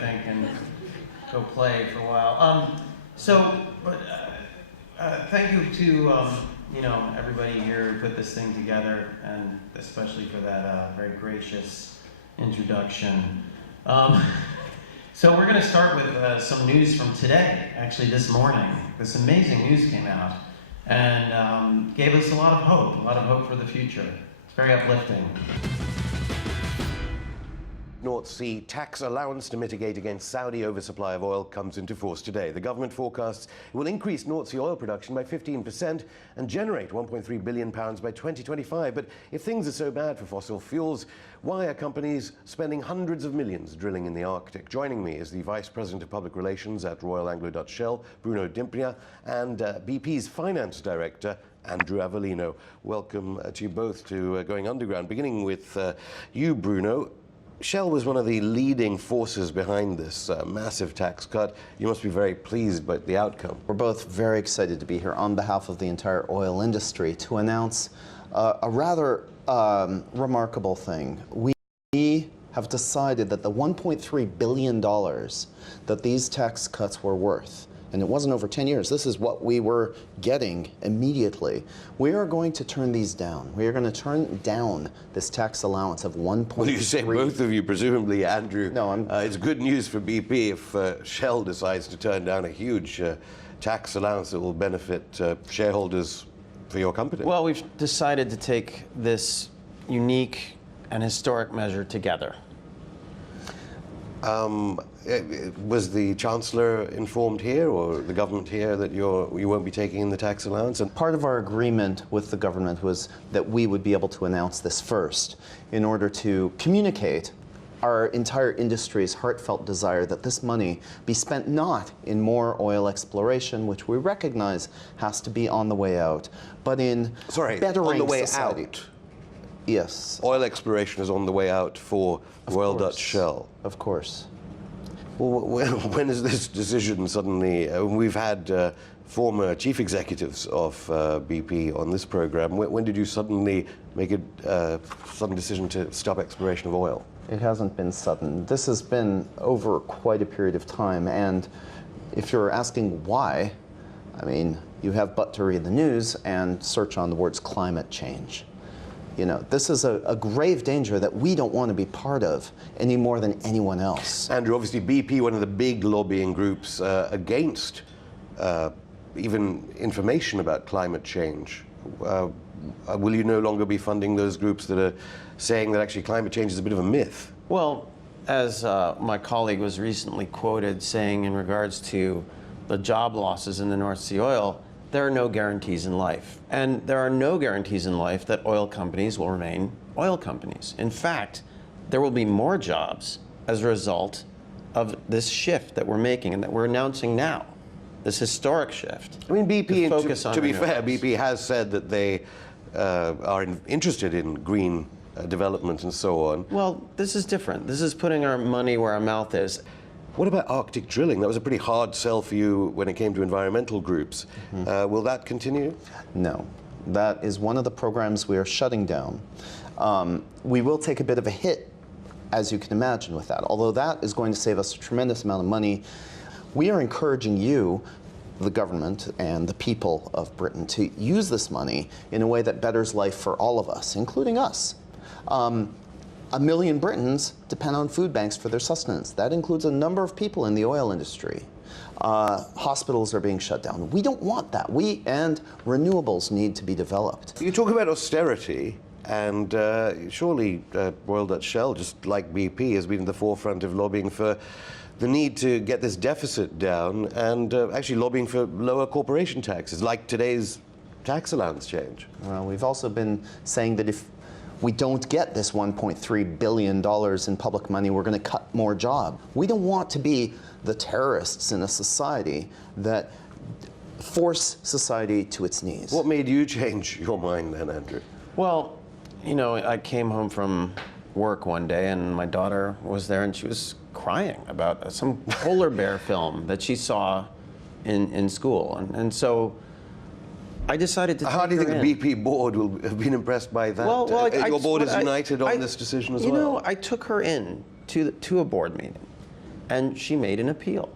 think, and go play for a while. Thank you to everybody here who put this thing together, and especially for that very gracious introduction. So we're going to start with some news from today. Actually, this morning, this amazing news came out and gave us a lot of hope for the future. It's very uplifting. North Sea tax allowance to mitigate against Saudi oversupply of oil comes into force today. The government forecasts it will increase North Sea oil production by 15% and generate £1.3 billion by 2025. But if things are so bad for fossil fuels, why are companies spending hundreds of millions drilling in the Arctic? Joining me is the Vice President of Public Relations at Royal Anglo-Dutch Shell, Bruno Dimpria, and BP's Finance Director, Andrew Avellino. Welcome to you both to Going Underground. Beginning with you, Bruno. Shell was one of the leading forces behind this massive tax cut. You must be very pleased by the outcome. We're both very excited to be here on behalf of the entire oil industry to announce a rather remarkable thing. We have decided that the $1.3 billion that these tax cuts were worth, and it wasn't over 10 years, this is what we were getting immediately. We are going to turn these down. We are going to turn down this tax allowance of 1.3. Well, you say both of you, presumably, Andrew. No, it's good news for BP if Shell decides to turn down a huge tax allowance that will benefit shareholders for your company. Well, we've decided to take this unique and historic measure together. Was the Chancellor informed here, or the government here, that you won't be taking in the tax allowance? And part of our agreement with the government was that we would be able to announce this first in order to communicate our entire industry's heartfelt desire that this money be spent not in more oil exploration, which we recognize has to be on the way out, but in bettering on the way society. Out. Yes. Oil exploration is on the way out for Royal Dutch Shell. Of course. Well, when is this decision suddenly? We've had former chief executives of BP on this program. When did you suddenly make a sudden decision to stop exploration of oil? It hasn't been sudden. This has been over quite a period of time. And if you're asking why, I mean, you have but to read the news and search on the words climate change. You know, this is a grave danger that we don't want to be part of any more than anyone else. Andrew, obviously BP, one of the big lobbying groups against even information about climate change. Will you no longer be funding those groups that are saying that actually climate change is a bit of a myth? Well, as my colleague was recently quoted saying in regards to the job losses in the North Sea oil, there are no guarantees in life. And there are no guarantees in life that oil companies will remain oil companies. In fact, there will be more jobs as a result of this shift that we're making and that we're announcing now, this historic shift. I mean, BP, to be fair, renewables. BP has said that they are interested in green development and so on. Well, this is different. This is putting our money where our mouth is. What about Arctic drilling? That was a pretty hard sell for you when it came to environmental groups. Will that continue? No. That is one of the programs we are shutting down. We will take a bit of a hit, as you can imagine, with that. Although that is going to save us a tremendous amount of money, we are encouraging you, the government and the people of Britain, to use this money in a way that betters life for all of us, including us. 1 million Britons depend on food banks for their sustenance. That includes a number of people in the oil industry. Hospitals are being shut down. We don't want that. We and renewables need to be developed. You talk about austerity, and surely Royal Dutch Shell, just like BP, has been at the forefront of lobbying for the need to get this deficit down and actually lobbying for lower corporation taxes, like today's tax allowance change. Well, we've also been saying that if we don't get this $1.3 billion in public money, we're going to cut more jobs. We don't want to be the terrorists in a society that force society to its knees. What made you change your mind then, Andrew? Well, you know, I came home from work one day and my daughter was there and she was crying about some polar bear film that she saw in school. And so I decided to How do you take think her the in. BP board will have been impressed by that? Your board is united on this decision as well? You know, I took her in to a board meeting. and she made an appeal.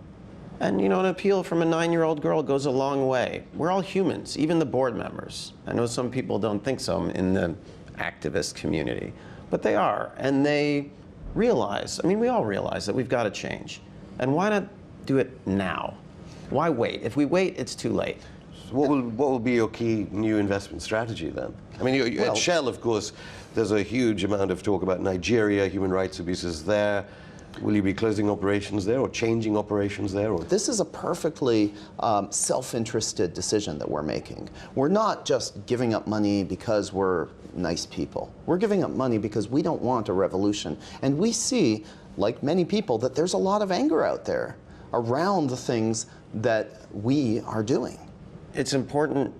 And you know, an appeal from a 9-year-old girl goes a long way. We're all humans, even the board members. I know some people don't think so in the activist community, but they are. And they realize, I mean, we all realize that we've got to change. And why not do it now? Why wait? If we wait, it's too late. So what will be your key new investment strategy then? I mean, at Shell, of course, there's a huge amount of talk about Nigeria, human rights abuses there. Will you be closing operations there or changing operations there? Or? This is a perfectly self-interested decision that we're making. We're not just giving up money because we're nice people. We're giving up money because we don't want a revolution. And we see, like many people, that there's a lot of anger out there around the things that we are doing. It's important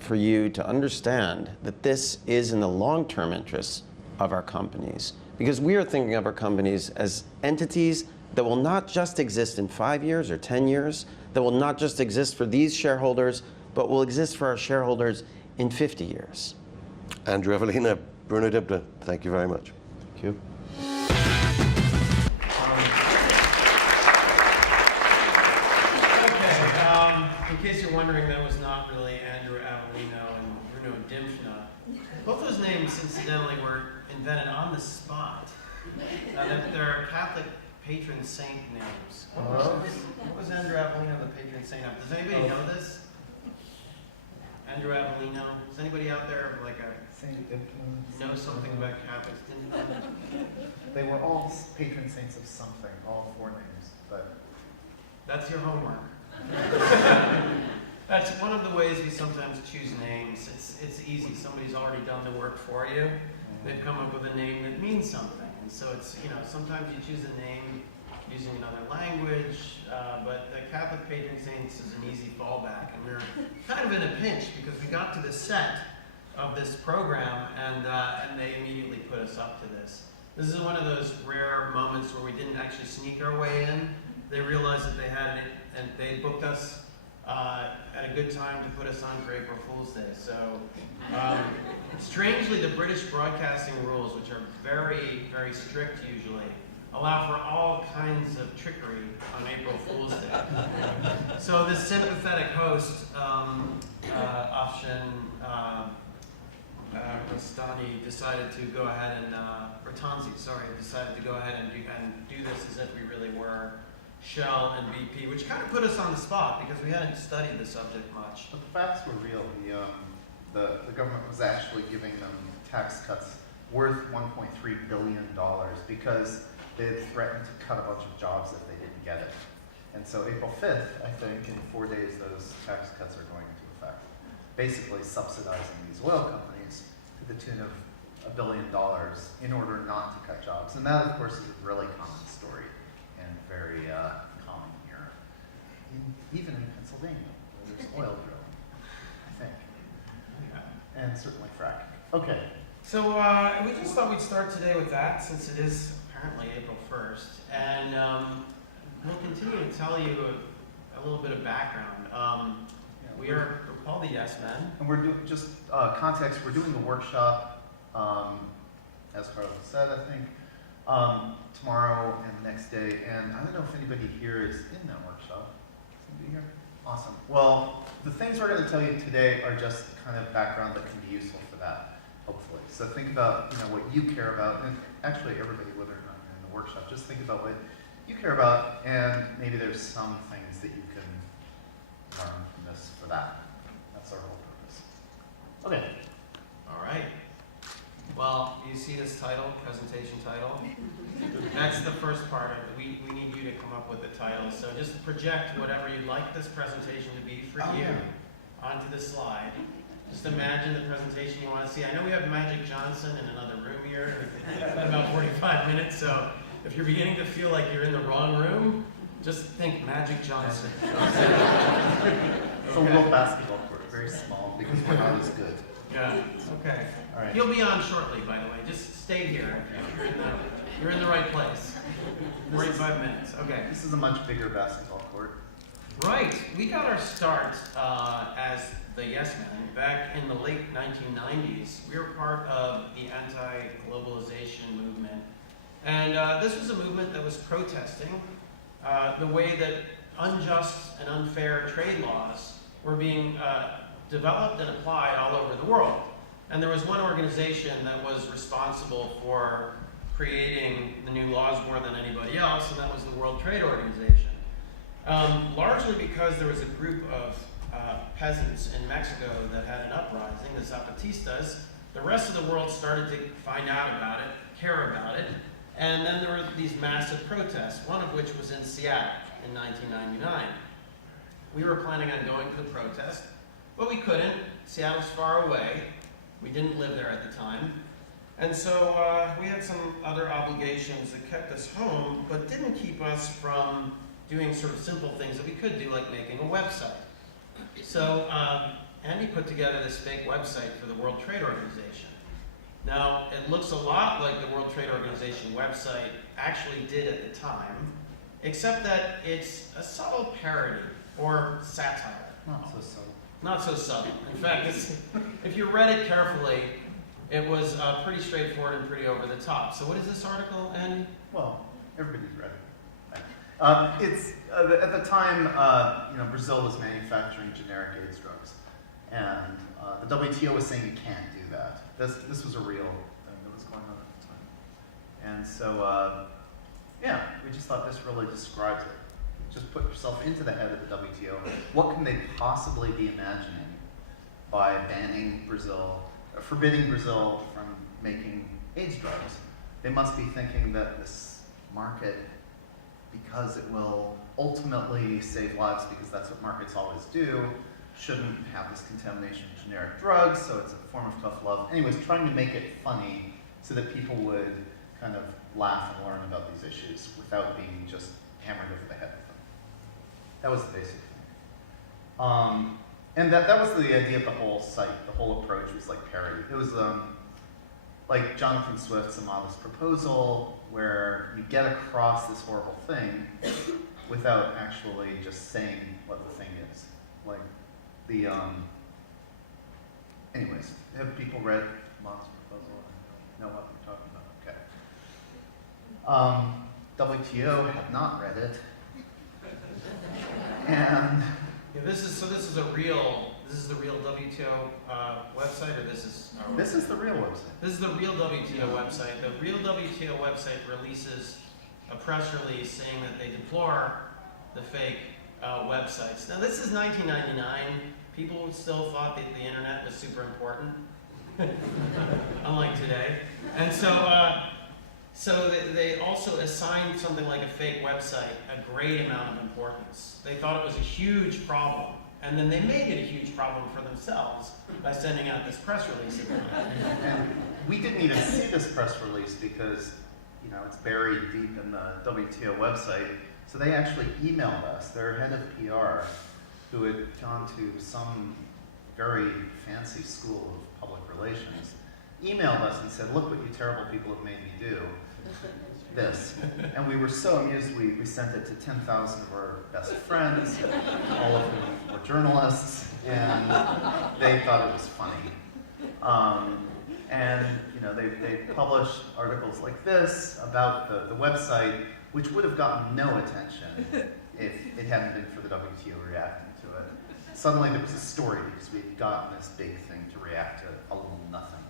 for you to understand that this is in the long-term interests of our companies, because we are thinking of our companies as entities that will not just exist in 5 years or 10 years, that will not just exist for these shareholders, but will exist for our shareholders in 50 years. Andrew, Evelina, Bruno Dibner, thank you very much. Thank you. In case you're wondering, that was not really Andrew Avellino and Bruno Dibner. Both those names, incidentally, were invented on the spot. They're Catholic patron saint names. What was Andrew Avellino the patron saint of? Does anybody know this? Andrew Avellino? Does anybody out there know something about Catholics? They were all patron saints of something, all 4 names, but that's your homework. That's one of the ways we sometimes choose names. It's easy. Somebody's already done the work for you. They've come up with a name that means something. And so it's, you know, sometimes you choose a name using another language, but the Catholic patron saints is an easy fallback. And we were kind of in a pinch because we got to the set of this program and they immediately put us up to this. This is one of those rare moments where we didn't actually sneak our way in. They realized that they had it, and they booked us at a good time to put us on for April Fool's Day. So, strangely, the British broadcasting rules, which are very, very strict usually, allow for all kinds of trickery on April Fool's Day. So this sympathetic host, Afshin Rastani, decided to go ahead and decided to go ahead and do this as if we really were Shell and BP, which kind of put us on the spot because we hadn't studied the subject much. the facts were real. The government was actually giving them tax cuts worth $1.3 billion because they had threatened to cut a bunch of jobs if they didn't get it. And so April 5th, I think, in 4 days, those tax cuts are going into effect, basically subsidizing these oil companies to the tune of $1 billion in order not to cut jobs. And that, of course, is a really common story and very common here, even in Pennsylvania, where there's oil drilling, I think, and certainly fracking. Okay. So we just thought we'd start today with that, since it is apparently April 1st, and we'll continue to tell you a little bit of background. We're called the Yes Men. And we're doing just context. We're doing the workshop, as Carlos said, I think, tomorrow and the next day. And I don't know if anybody here is in that workshop. Somebody here? Awesome. Well, the things we're going to tell you today are just kind of background that can be useful for that, hopefully. So think about what you care about, and actually everybody, whether or not you're in the workshop, just think about what you care about, and maybe there's some things that you can learn from this for that. That's our whole purpose. Okay. All right. Well, you see this title, presentation title? That's the first part of it. We need you to come up with the title. So just project whatever you'd like this presentation to be for you onto the slide. Just imagine the presentation you want to see. I know we have Magic Johnson in another room here in about 45 minutes, so if you're beginning to feel like you're in the wrong room, just think Magic Johnson. It's a little basketball court, very small, because we're not as good. Yeah, okay. All right. He'll be on shortly, by the way. Just stay here. You're in the right place. 45 minutes, okay. This is a much bigger basketball court. Right, we got our start as the Yes Men back in the late 1990s. We were part of the anti-globalization movement. And this was a movement that was protesting the way that unjust and unfair trade laws were being developed and applied all over the world. And there was one organization that was responsible for creating the new laws more than anybody else, and that was the World Trade Organization. Largely because there was a group of peasants in Mexico that had an uprising, the Zapatistas. The rest of the world started to find out about it, care about it, and then there were these massive protests, one of which was in Seattle in 1999. We were planning on going to the protest, but we couldn't. Seattle's far away. We didn't live there at the time. And so we had some other obligations that kept us home, but didn't keep us from doing sort of simple things that we could do, like making a website. So Andy put together this fake website for the World Trade Organization. Now, it looks a lot like the World Trade Organization website actually did at the time, except that it's a subtle parody or satire. Not so subtle. Not so subtle. In fact, if you read it carefully, it was pretty straightforward and pretty over the top. So what is this article, Andy? Well, everybody's read it. It's at the time, Brazil was manufacturing generic AIDS drugs, and the WTO was saying you can't do that. This was a real thing that was going on at the time, and so we just thought this really describes it. Just put yourself into the head of the WTO. What can they possibly be imagining by banning Brazil, forbidding Brazil from making AIDS drugs? They must be thinking that this market, because it will ultimately save lives, because that's what markets always do, shouldn't have this contamination of generic drugs, so it's a form of tough love. Anyways, trying to make it funny so that people would kind of laugh and learn about these issues without being just hammered over the head with them. That was the basic thing. And that was the idea of the whole site. The whole approach was like parody. It was like Jonathan Swift's modest proposal, where you get across this horrible thing without actually just saying what the thing is. Like the, anyways, have people read modest proposal and know what we're talking about? Okay. WTO have not read it. And Yeah, this is the real WTO website, or this is this is the real website. This is the real WTO website. The real WTO website releases a press release saying that they deplore the fake websites. Now, this is 1999. People still thought that the internet was super important, unlike today. And so they also assigned something like a fake website a great amount of importance. They thought it was a huge problem. And then they made it a huge problem for themselves by sending out this press release. And we didn't even see this press release because, it's buried deep in the WTO website. So they actually emailed us, their head of PR, who had gone to some very fancy school of public relations, emailed us and said, look what you terrible people have made me do. This. And we were so amused, we sent it to 10,000 of our best friends, all of whom were journalists, and they thought it was funny. And they published articles like this about the website, which would have gotten no attention if it hadn't been for the WTO reacting to it. Suddenly there was a story because we'd gotten this big thing to react to a little nothing.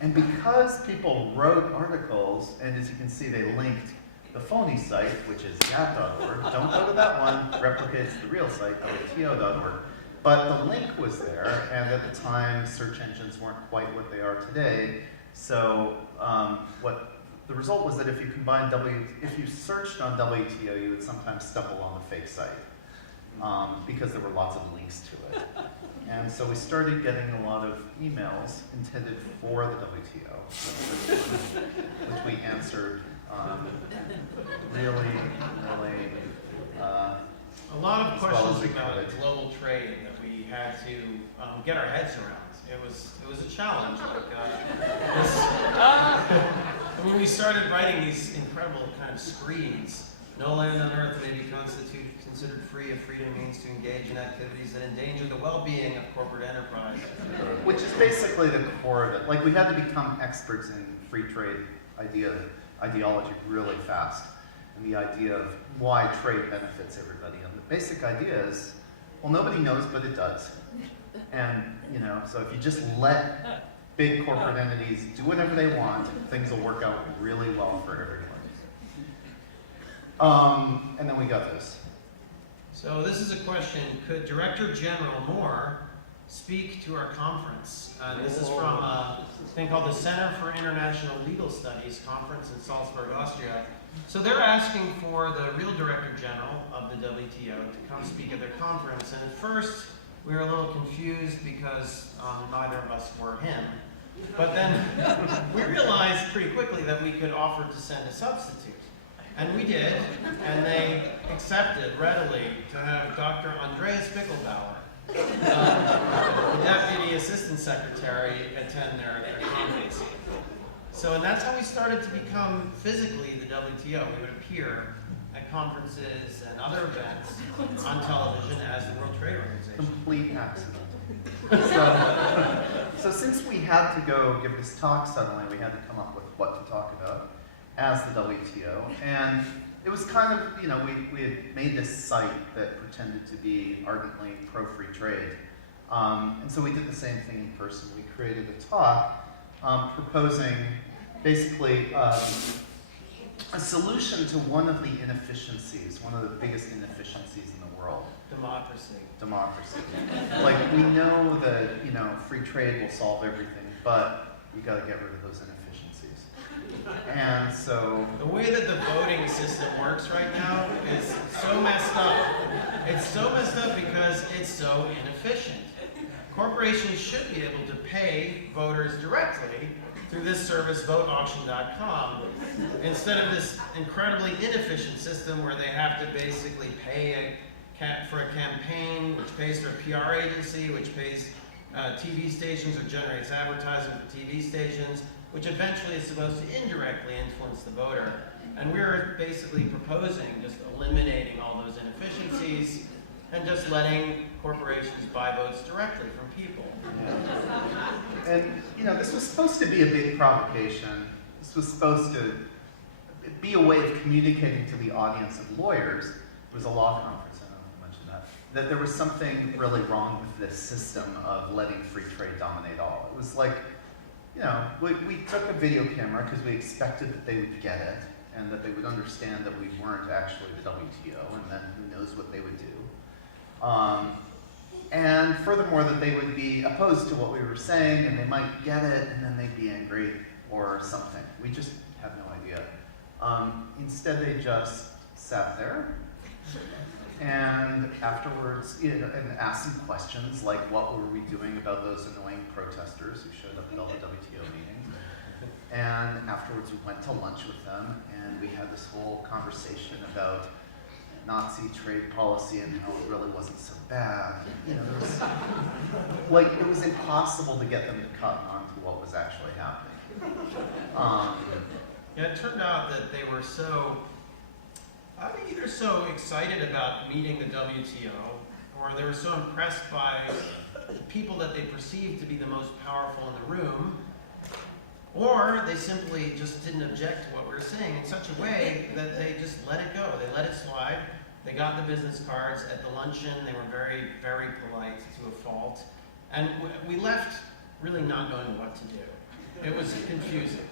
And because people wrote articles, and as you can see, they linked the phony site, which is gab.org. Don't go to that one. Replicates the real site, WTO.org. But the link was there, and at the time, search engines weren't quite what they are today. So what the result was that if you searched on WTO, you would sometimes stumble on the fake site because there were lots of links to it. And so we started getting a lot of emails intended for the WTO, which we answered really, a lot of questions about global trade that we had to get our heads around. It was a challenge. When we started writing these incredible kind of screeds, no land on earth may be considered free if freedom means to engage in activities that endanger the well-being of corporate enterprise. Which is basically the core of it. Like, we had to become experts in free trade ideology really fast. and the idea of why trade benefits everybody. And the basic idea is, well, nobody knows, but it does. And, so if you just let big corporate entities do whatever they want, things will work out really well for everyone. And then we got this. So this is a question: could Director General Moore speak to our conference? This is from a thing called the Center for International Legal Studies conference in Salzburg, Austria. So they're asking for the real Director General of the WTO to come speak at their conference. And at first, we were a little confused because neither of us were him. But then we realized pretty quickly that we could offer to send a substitute. And we did, and they accepted readily to have Dr. Andreas Bickelbauer, the Deputy Assistant Secretary, attend their conference. So, and that's how we started to become physically the WTO. We would appear at conferences and other events on television as the World Trade Organization. Complete accident. So since we had to go give this talk suddenly, we had to come up with what to talk about as the WTO. And it was kind of, we had made this site that pretended to be ardently pro-free trade. And so we did the same thing in person. We created a talk proposing basically a solution to one of the inefficiencies, one of the biggest inefficiencies in the world. Democracy. Like, we know that, free trade will solve everything, but you got to get rid of those inefficiencies. And so the way that the voting system works right now is so messed up. It's so messed up because it's so inefficient. Corporations should be able to pay voters directly through this service, voteauction.com, instead of this incredibly inefficient system where they have to basically pay for a campaign, which pays for a PR agency, which pays TV stations or generates advertising for TV stations, which eventually is supposed to indirectly influence the voter. And we're basically proposing just eliminating all those inefficiencies and just letting corporations buy votes directly from people. And, this was supposed to be a big provocation. This was supposed to be a way of communicating to the audience of lawyers. It was a law conference, I don't know if I mentioned that there was something really wrong with this system of letting free trade dominate all. It was like, we took a video camera because we expected that they would get it and that they would understand that we weren't actually the WTO, and then who knows what they would do. And furthermore, that they would be opposed to what we were saying, and they might get it, and then they'd be angry or something. We just have no idea. Instead, they just sat there, and afterwards, and asked some questions like, what were we doing about those annoying protesters who showed up at all the WTO meetings? And afterwards, we went to lunch with them, and we had this whole conversation about Nazi trade policy and how it really wasn't so bad. It was impossible to get them to cotton on to what was actually happening. Yeah, it turned out that they were either so excited about meeting the WTO, or they were so impressed by the people that they perceived to be the most powerful in the room, or they simply just didn't object to what we were saying in such a way that they just let it go. They let it slide. They got the business cards at the luncheon. They were very, very polite to a fault. And we left really not knowing what to do. It was confusing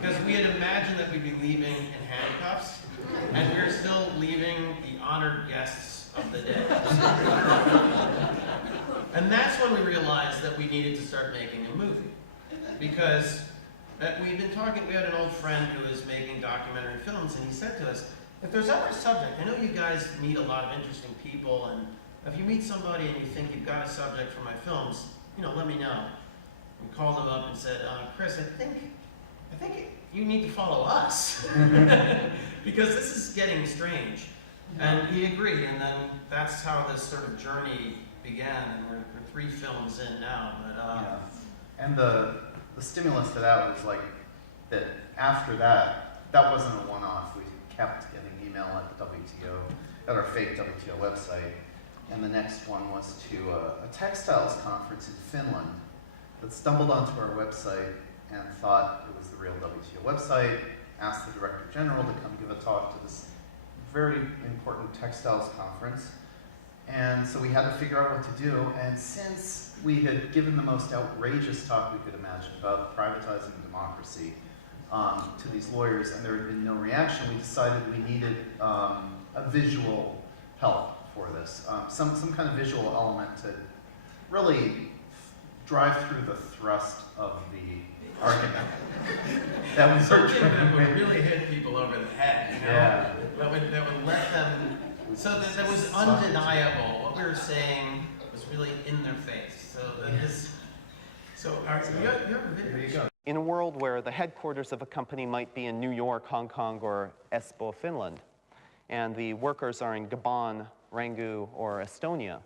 because we had imagined that we'd be leaving in handcuffs, and we were still leaving the honored guests of the day. And that's when we realized that we needed to start making a movie. Because we had an old friend who was making documentary films, and he said to us, if there's ever a subject, I know you guys meet a lot of interesting people, and if you meet somebody and you think you've got a subject for my films, let me know. We called him up and said, Chris, I think you need to follow us because this is getting strange. And he agreed, and then that's how this sort of journey began, and we're 3 films in now. But And the stimulus to that was like that after that wasn't a one-off. We kept getting email at the WTO, at our fake WTO website. And the next one was to a textiles conference in Finland that stumbled onto our website and thought it was the real WTO website, asked the Director General to come give a talk to this very important textiles conference. And so we had to figure out what to do. And since we had given the most outrageous talk we could imagine about privatizing democracy to these lawyers, and there had been no reaction, we decided we needed a visual help for this, some kind of visual element to really drive through the thrust of the argument. That was Something that would really hit people over the head, you know? Yeah. That would let them, so that was undeniable. What we were saying was really in their face. So that is, so you have a video. Here you go. In a world where the headquarters of a company might be in New York, Hong Kong, or Espoo, Finland, and the workers are in Gabon, Rangoon, or Estonia,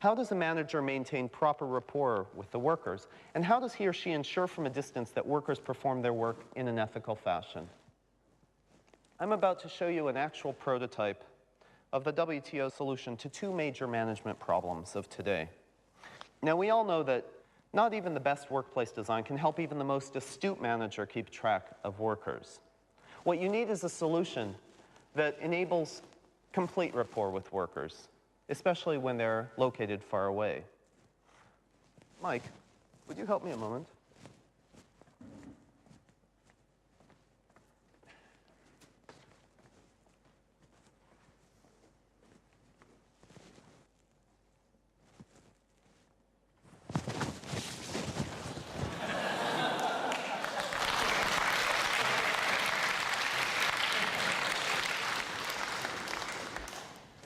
how does a manager maintain proper rapport with the workers? And how does he or she ensure from a distance that workers perform their work in an ethical fashion? I'm about to show you an actual prototype of the WTO solution to two major management problems of today. Now, we all know that not even the best workplace design can help even the most astute manager keep track of workers. What you need is a solution that enables complete rapport with workers, especially when they're located far away. Mike, would you help me a moment?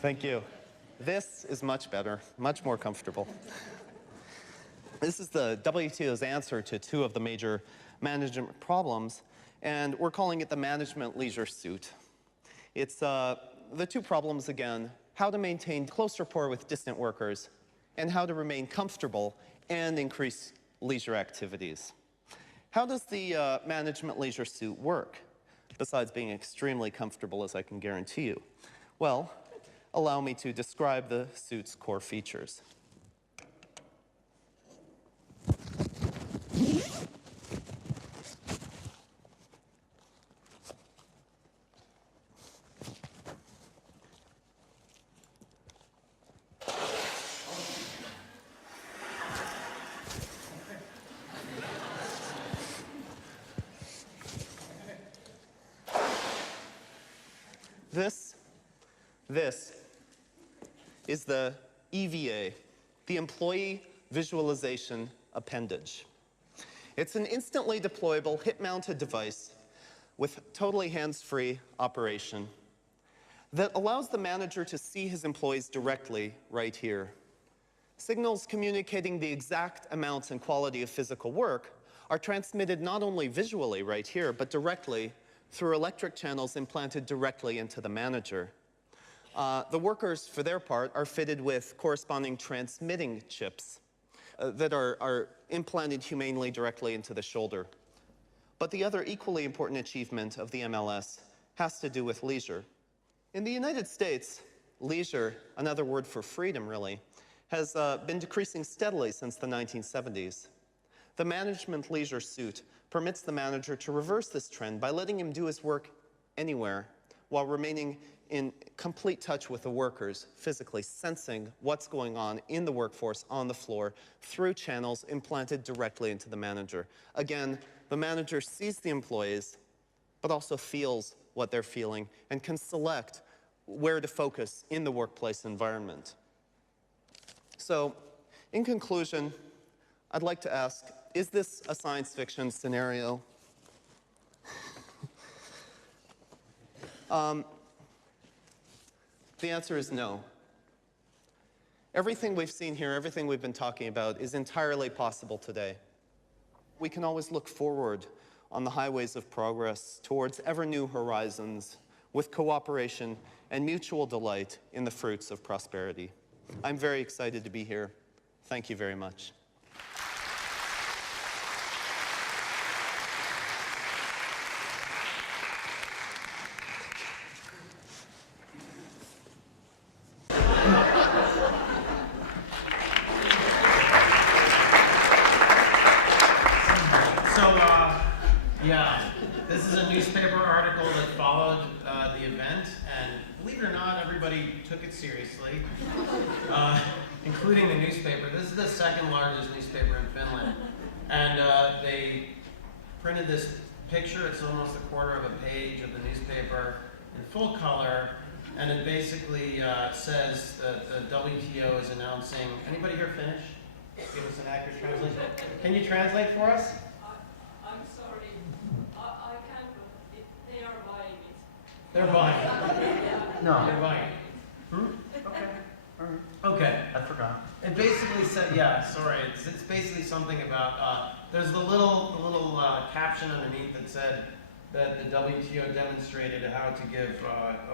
Thank you. This is much better, much more comfortable. This is the WTO's answer to two of the major management problems, and we're calling it the management leisure suit. It's the two problems again, how to maintain close rapport with distant workers, and how to remain comfortable and increase leisure activities. How does the management leisure suit work, besides being extremely comfortable, as I can guarantee you? Well, allow me to describe the suit's core features. This is the EVA, the Employee Visualization Appendage. It's an instantly deployable hip-mounted device with totally hands-free operation that allows the manager to see his employees directly right here. Signals communicating the exact amounts and quality of physical work are transmitted not only visually right here, but directly through electric channels implanted directly into the manager. The workers, for their part, are fitted with corresponding transmitting chips that are implanted humanely directly into the shoulder. But the other equally important achievement of the MLS has to do with leisure. In the United States, leisure, another word for freedom really, has been decreasing steadily since the 1970s. The management leisure suit permits the manager to reverse this trend by letting him do his work anywhere while remaining in complete touch with the workers, physically sensing what's going on in the workforce on the floor through channels implanted directly into the manager. Again, the manager sees the employees, but also feels what they're feeling and can select where to focus in the workplace environment. So, in conclusion, I'd like to ask, is this a science fiction scenario? The answer is no. Everything we've seen here, everything we've been talking about is entirely possible today. We can always look forward on the highways of progress towards ever new horizons with cooperation and mutual delight in the fruits of prosperity. I'm very excited to be here. Thank you very much. Yeah, this is a newspaper article that followed the event, and believe it or not, everybody took it seriously, including the newspaper. This is the second largest newspaper in Finland. And they printed this picture. It's almost a quarter of a page of the newspaper in full color. And it basically says that the WTO is announcing, anybody here Finnish? Give us an accurate translation. Can you translate for us? I'm sorry, I can't, but they are buying it. They're buying it. No. They're buying it. Hmm? Okay. All right. Okay. I forgot. It basically said, yeah, sorry, it's basically something about, there's the little caption underneath that said that the WTO demonstrated how to give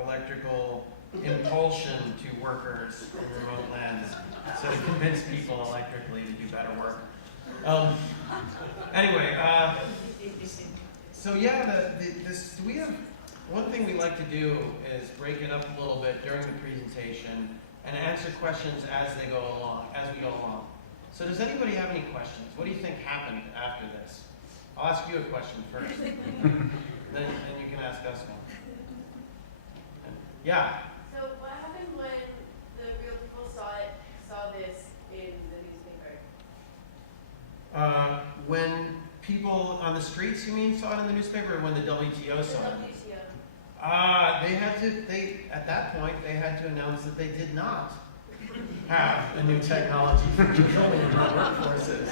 electrical impulsion to workers in remote lands, so to convince people electrically to do better work. Anyway, so yeah, do we have, one thing we like to do is break it up a little bit during the presentation and answer questions as we go along. So does anybody have any questions? What do you think happened after this? I'll ask you a question first. then you can ask us one. Yeah. So what happened when the real people saw this in the newspaper? When people on the streets, you mean, saw it in the newspaper, or when the WTO saw it? WTO. At that point, they had to announce that they did not have a new technology for controlling remote workforces.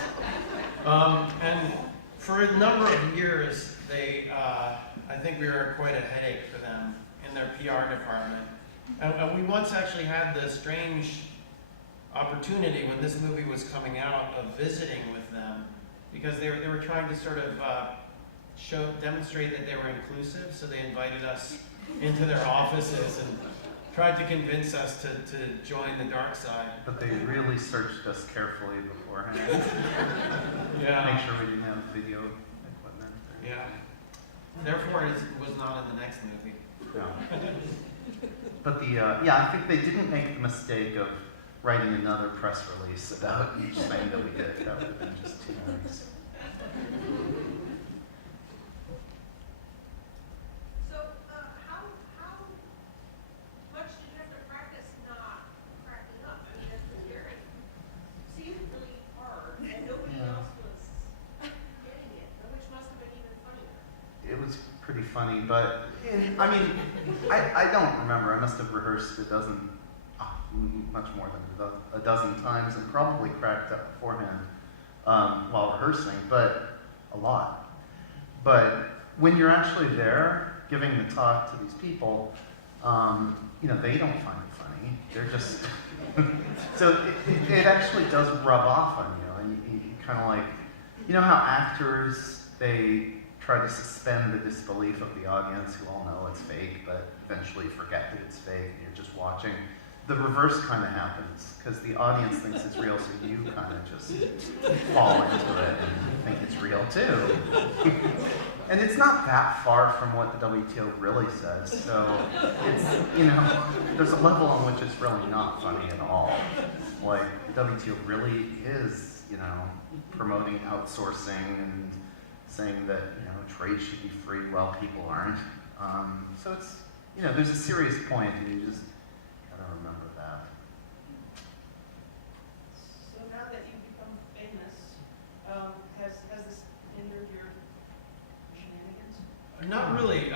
And for a number of years, I think we were quite a headache for them in their PR department. And we once actually had the strange opportunity when this movie was coming out of visiting with them, because they were trying to sort of demonstrate that they were inclusive, so they invited us into their offices and tried to convince us to join the dark side. But they really searched us carefully beforehand. Yeah. Make sure we didn't have video equipment. Yeah. Therefore, it was not in the next movie. No. But I think they didn't make the mistake of writing another press release about each thing that we did. That would have been just too nice. So, how much did you have to practice not cracking up? I mean, that's very, seemed really hard, and nobody else was getting it, which must have been even funnier. It was pretty funny, but I don't remember. I must have rehearsed much more than a dozen times, and probably cracked up beforehand while rehearsing, but a lot. But when you're actually there giving the talk to these people, they don't find it funny. They're just so it actually does rub off on you, and you kind of like, how actors, they try to suspend the disbelief of the audience, who all know it's fake, but eventually forget that it's fake, and you're just watching. The reverse kind of happens, because the audience thinks it's real, so you kind of just fall into it and think it's real too. And it's not that far from what the WTO really says, so it's, there's a level on which it's really not funny at all. Like, the WTO really is, promoting outsourcing and saying that, trade should be free while people aren't. So it's, there's a serious point, and you just gotta remember that. So now that you've become famous, has this hindered your shenanigans? Not really.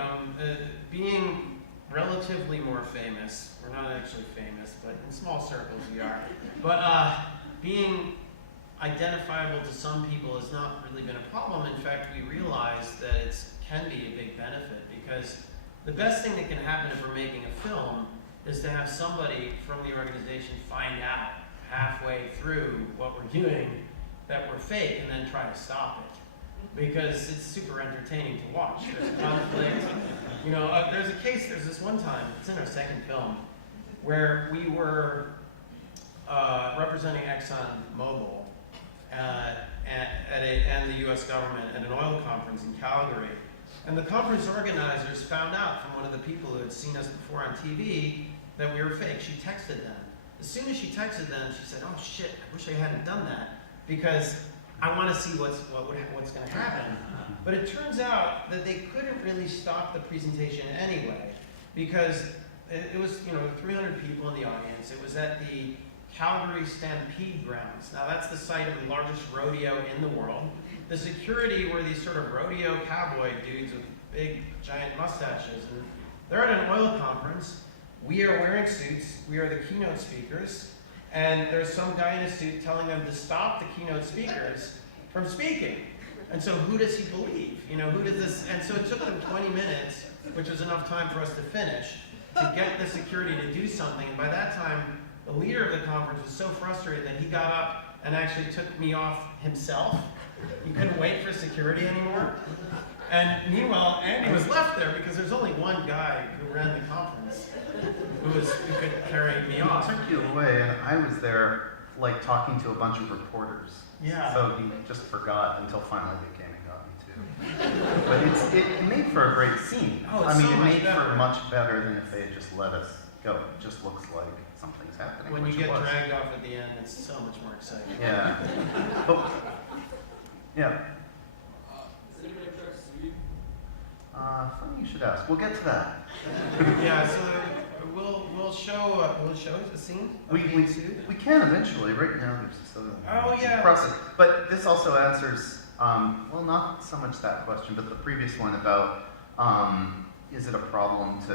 Being relatively more famous, we're not actually famous, but in small circles we are. But being identifiable to some people has not really been a problem. In fact, we realize that it can be a big benefit, because the best thing that can happen if we're making a film is to have somebody from the organization find out halfway through what we're doing that we're fake, and then try to stop it. Because it's super entertaining to watch. There's conflict. There's this one time, it's in our second film, where we were representing ExxonMobil and the U.S. government at an oil conference in Calgary. And the conference organizers found out from one of the people who had seen us before on TV that we were fake. She texted them. As soon as she texted them, she said, "Oh shit, I wish I hadn't done that, because I want to see what's going to happen." But it turns out that they couldn't really stop the presentation anyway, because it was, 300 people in the audience. It was at the Calgary Stampede grounds. Now that's the site of the largest rodeo in the world. The security were these sort of rodeo cowboy dudes with big giant mustaches, and they're at an oil conference. We are wearing suits. We are the keynote speakers, and there's some guy in a suit telling them to stop the keynote speakers from speaking. And so who does he believe? Who does this? And so it took them 20 minutes, which was enough time for us to finish, to get the security to do something. And by that time, the leader of the conference was so frustrated that he got up and actually took me off himself. He couldn't wait for security anymore. And meanwhile, Andy was left there because there's only one guy who ran the conference who could carry me off. Took you away, and I was there, like, talking to a bunch of reporters. Yeah. So he just forgot until finally they came and got me too. But it made for a great scene. Oh, I it's mean, so it much made better. for much better than if they had just let us go. It just looks like something's happening. When you which it get was. dragged off at the end, it's so much more exciting. Yeah. But, yeah. Does anybody ever try to sue you? Funny you should ask. We'll get to that. Yeah, so we'll show the scene. of We being sued. can eventually. Right now, there's just Oh, yeah. process. But this also answers, well, not so much that question, but the previous one about is it a problem to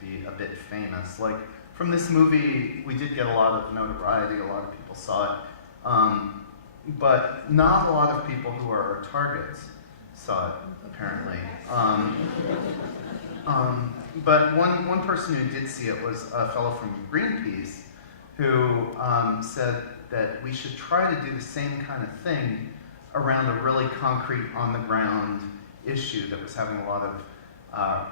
be a bit famous? Like from this movie, we did get a lot of notoriety. A lot of people saw it, but not a lot of people who are our targets saw it. Apparently. But one person who did see it was a fellow from Greenpeace who said that we should try to do the same kind of thing around a really concrete, on-the-ground issue that was having a lot of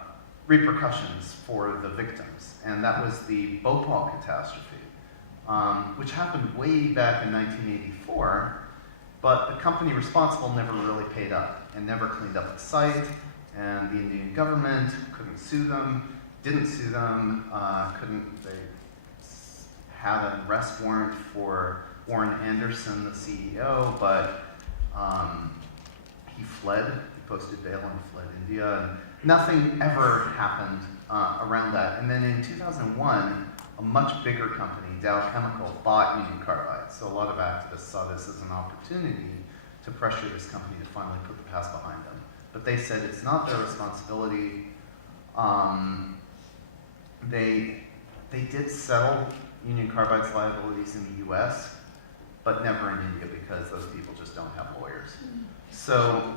repercussions for the victims. And that was the Bhopal catastrophe, which happened way back in 1984, but the company responsible never really paid up and never cleaned up the site. And the Indian government couldn't sue them, didn't sue them, they had an arrest warrant for Warren Anderson, the CEO, but he fled, he posted bail and fled India, and nothing ever happened around that. And then in 2001, a much bigger company, Dow Chemical, bought Union Carbide. So a lot of activists saw this as an opportunity to pressure this company to finally put the past behind them. But they said it's not their responsibility. They did settle Union Carbide's liabilities in the US, but never in India because those people just don't have lawyers. So,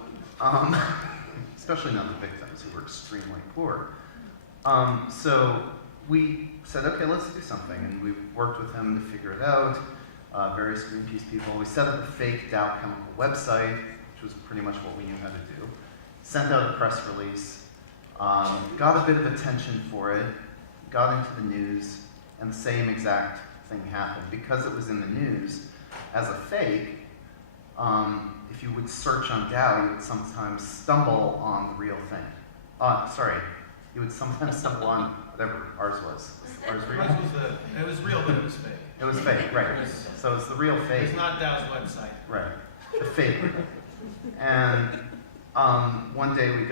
especially not the victims who were extremely poor. So we said, okay, let's do something. And we worked with them to figure it out, various Greenpeace people. We set up a fake Dow Chemical website, which was pretty much what we knew how to do. Sent out a press release, got a bit of attention for it, got into the news, and the same exact thing happened. Because it was in the news as a fake, if you would search on Dow, you would sometimes stumble on the real thing. You would sometimes stumble on whatever ours was. Was ours real? It was real, but it was fake. It was fake, right. So it's the real fake. It's not Dow's website. Right, the fake. And one day we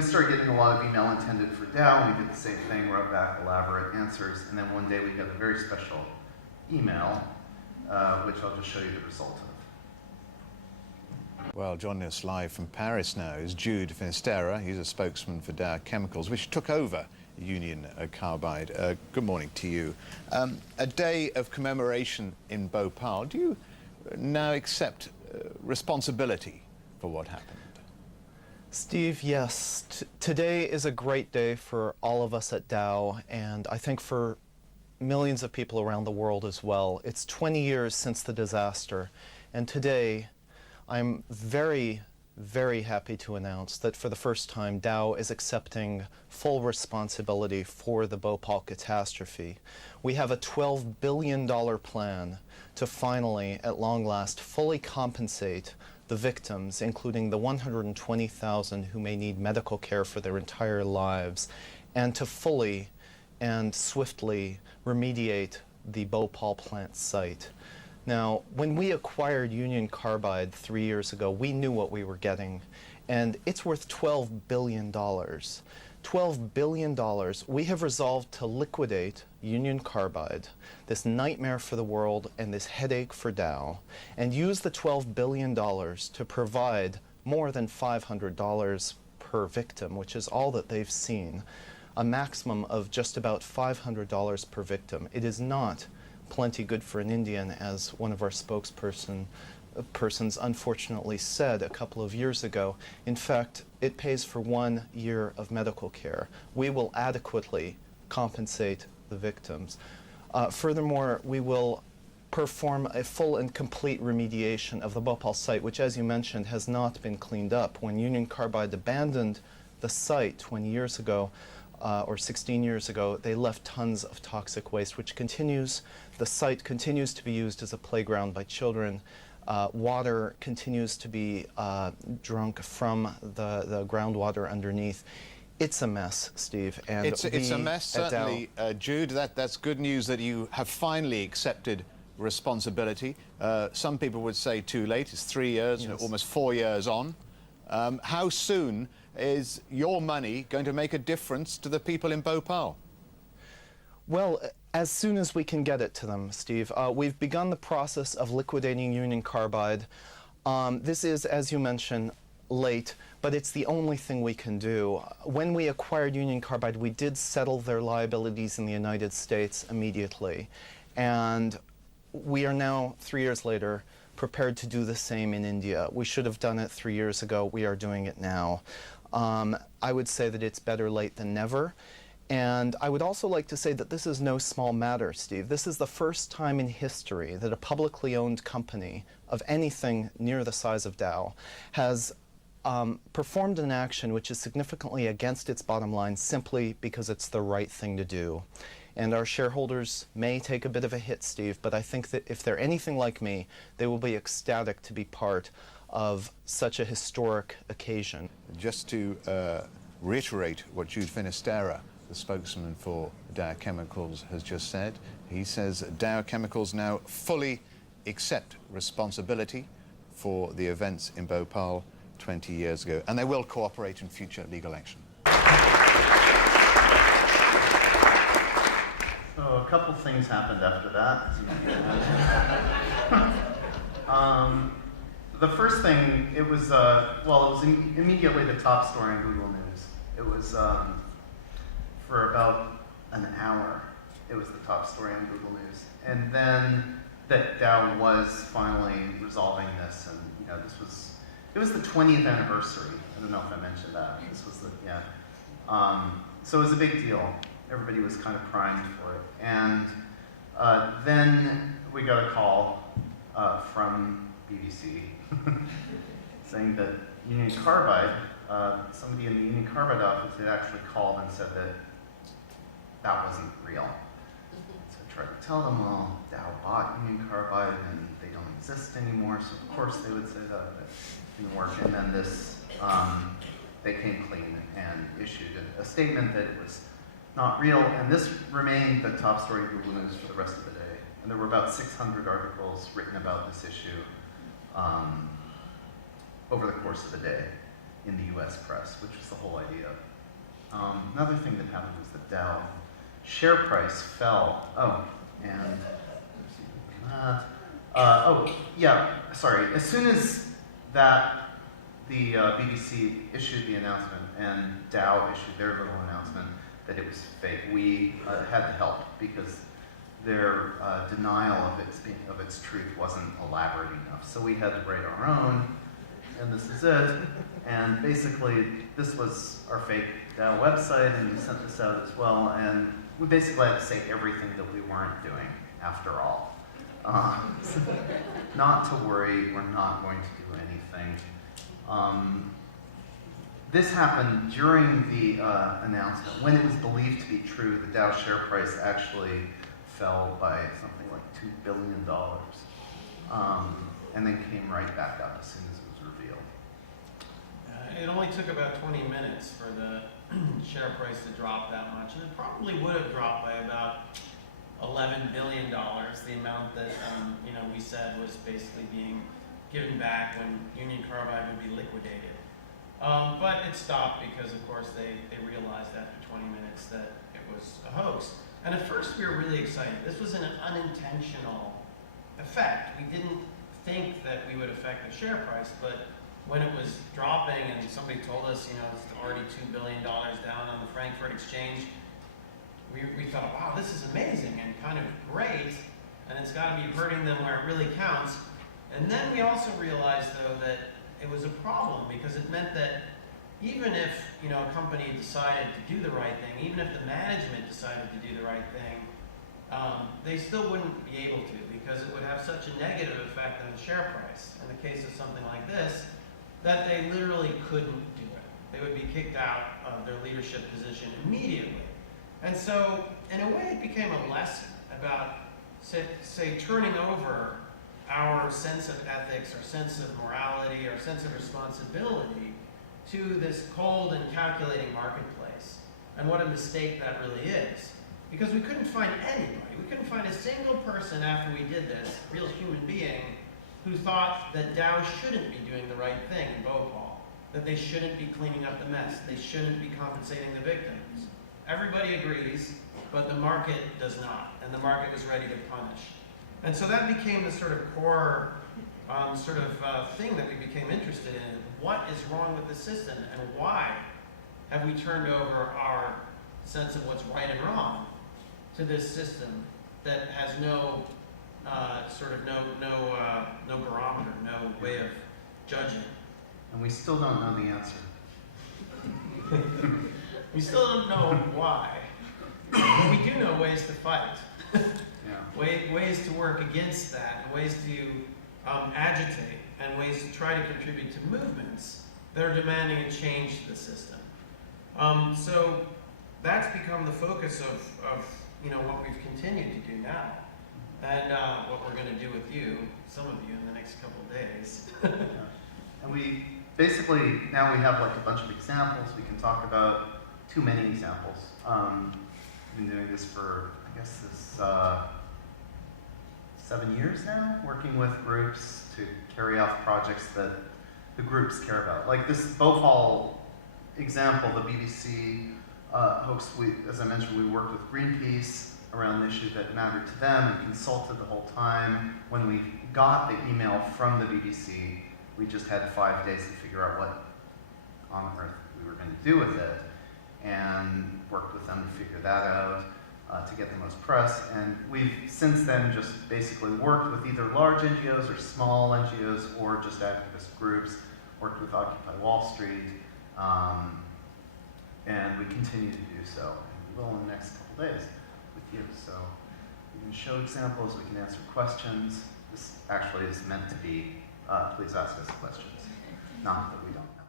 started getting a lot of email intended for Dow. We did the same thing, wrote back elaborate answers, and then one day we got a very special email, which I'll just show you the result of. Well, joining us live from Paris now is Jude Finisterra. He's a spokesman for Dow Chemicals, which took over Union Carbide. Good morning to you. A day of commemoration in Bhopal. Do you now accept responsibility for what happened? Steve, yes. Today is a great day for all of us at Dow, and I think for millions of people around the world as well. It's 20 years since the disaster, and today I'm very, very happy to announce that for the first time Dow is accepting full responsibility for the Bhopal catastrophe. We have a $12 billion plan to finally, at long last, fully compensate the victims, including the 120,000 who may need medical care for their entire lives, and to fully and swiftly remediate the Bhopal plant site. Now, when we acquired Union Carbide 3 years ago, we knew what we were getting, and it's worth $12 billion. $12 billion, we have resolved to liquidate Union Carbide, this nightmare for the world and this headache for Dow, and use the $12 billion to provide more than $500 per victim, which is all that they've seen, a maximum of just about $500 per victim. It is not plenty good for an Indian, as one of our spokespersons unfortunately said a couple of years ago. In fact, it pays for 1 year of medical care. We will adequately compensate the victims. Furthermore, we will perform a full and complete remediation of the Bhopal site, which, as you mentioned, has not been cleaned up. When Union Carbide abandoned the site 20 years ago, or 16 years ago, they left tons of toxic waste, which continues, the site continues to be used as a playground by children. Water continues to be drunk from the groundwater underneath. It's a mess, Steve. And it's a mess, certainly, Jude. That's good news that you have finally accepted responsibility. Some people would say too late. It's 3 years, Yes. almost 4 years on. How soon is your money going to make a difference to the people in Bhopal? Well, as soon as we can get it to them, Steve. We've begun the process of liquidating Union Carbide. This is, as you mentioned, late, but it's the only thing we can do. When we acquired Union Carbide, we did settle their liabilities in the United States immediately. And we are now, 3 years later, prepared to do the same in India. We should have done it 3 years ago. We are doing it now. I would say that it's better late than never. And I would also like to say that this is no small matter, Steve. This is the first time in history that a publicly owned company of anything near the size of Dow has performed an action which is significantly against its bottom line simply because it's the right thing to do. And our shareholders may take a bit of a hit, Steve, but I think that if they're anything like me, they will be ecstatic to be part of such a historic occasion. Just to reiterate what Jude Finisterra, the spokesman for Dow Chemicals, has just said, he says Dow Chemicals now fully accept responsibility for the events in Bhopal 20 years ago, and they will cooperate in future legal action. So a couple things happened after that. The first thing, it was immediately the top story in Google News. It was for about an hour. It was the top story on Google News. And then that Dow was finally resolving this, and it was the 20th anniversary. I don't know if I mentioned that. This was so it was a big deal. Everybody was kind of primed for it. And then we got a call from BBC saying that Union Carbide, somebody in the Union Carbide office had actually called and said that that wasn't real. So I tried to tell them, well, Dow bought Union Carbide and they don't exist anymore, so of course they would say that. But it didn't work. And then they came clean and issued a statement that it was not real, and this remained the top story in Google News for the rest of the day. And there were about 600 articles written about this issue over the course of the day in the US press, which was the whole idea. Another thing that happened was the Dow share price fell. As soon as the BBC issued the announcement and Dow issued their little announcement that it was fake, we had to help because their denial of its truth wasn't elaborate enough. So we had to write our own, and this is it. And basically, this was our fake Dow website, and we sent this out as well. And we basically had to say everything that we weren't doing, after all. Not to worry, we're not going to do anything. This happened during the announcement. When it was believed to be true, the Dow share price actually fell by something like $2 billion, and then came right back up as soon as it was revealed. It only took about 20 minutes for the share price to drop that much, and it probably would have dropped by about $11 billion, the amount that we said was basically being given back when Union Carbide would be liquidated. But it stopped because, of course, they realized after 20 minutes that it was a hoax. And at first we were really excited. This was an unintentional effect. We didn't think that we would affect the share price, but when it was dropping and somebody told us, it's already $2 billion down on the Frankfurt Exchange, we thought, wow, this is amazing and kind of great, and it's got to be hurting them where it really counts. And then we also realized, though, that it was a problem because it meant that even if a company decided to do the right thing, even if the management decided to do the right thing, they still wouldn't be able to because it would have such a negative effect on the share price. In the case of something like this, that they literally couldn't do it. They would be kicked out of their leadership position immediately. And so, in a way, it became a lesson about, say turning over our sense of ethics, our sense of morality, our sense of responsibility to this cold and calculating marketplace. And what a mistake that really is. Because we couldn't find anybody, we couldn't find a single person after we did this, a real human being, who thought that Dow shouldn't be doing the right thing in Bhopal, that they shouldn't be cleaning up the mess, they shouldn't be compensating the victims. Everybody agrees, but the market does not, and the market was ready to punish. And so that became the sort of core thing that we became interested in. What is wrong with the system, and why have we turned over our sense of what's right and wrong to this system that has no barometer, no way of judging? And we still don't know the answer. We still don't know why. But we do know ways to fight. Ways to work against that, and ways to agitate, and ways to try to contribute to movements that are demanding a change to the system. So that's become the focus of what we've continued to do now, and what we're going to do with you, some of you, in the next couple of days. And we basically, now we have like a bunch of examples we can talk about, too many examples. We've been doing this for, I guess, 7 years now, working with groups to carry off projects that the groups care about. Like this Bhopal example, the BBC hoax, as I mentioned, we worked with Greenpeace around the issue that mattered to them and consulted the whole time. When we got the email from the BBC, we just had 5 days to figure out what on earth we were going to do with it, and worked with them to figure that out, to get the most press. And we've since then just basically worked with either large NGOs or small NGOs or just activist groups, worked with Occupy Wall Street, and we continue to do so, and we will in the next couple days with you. So we can show examples, we can answer questions. This actually is meant to be, please ask us questions, not that we don't know.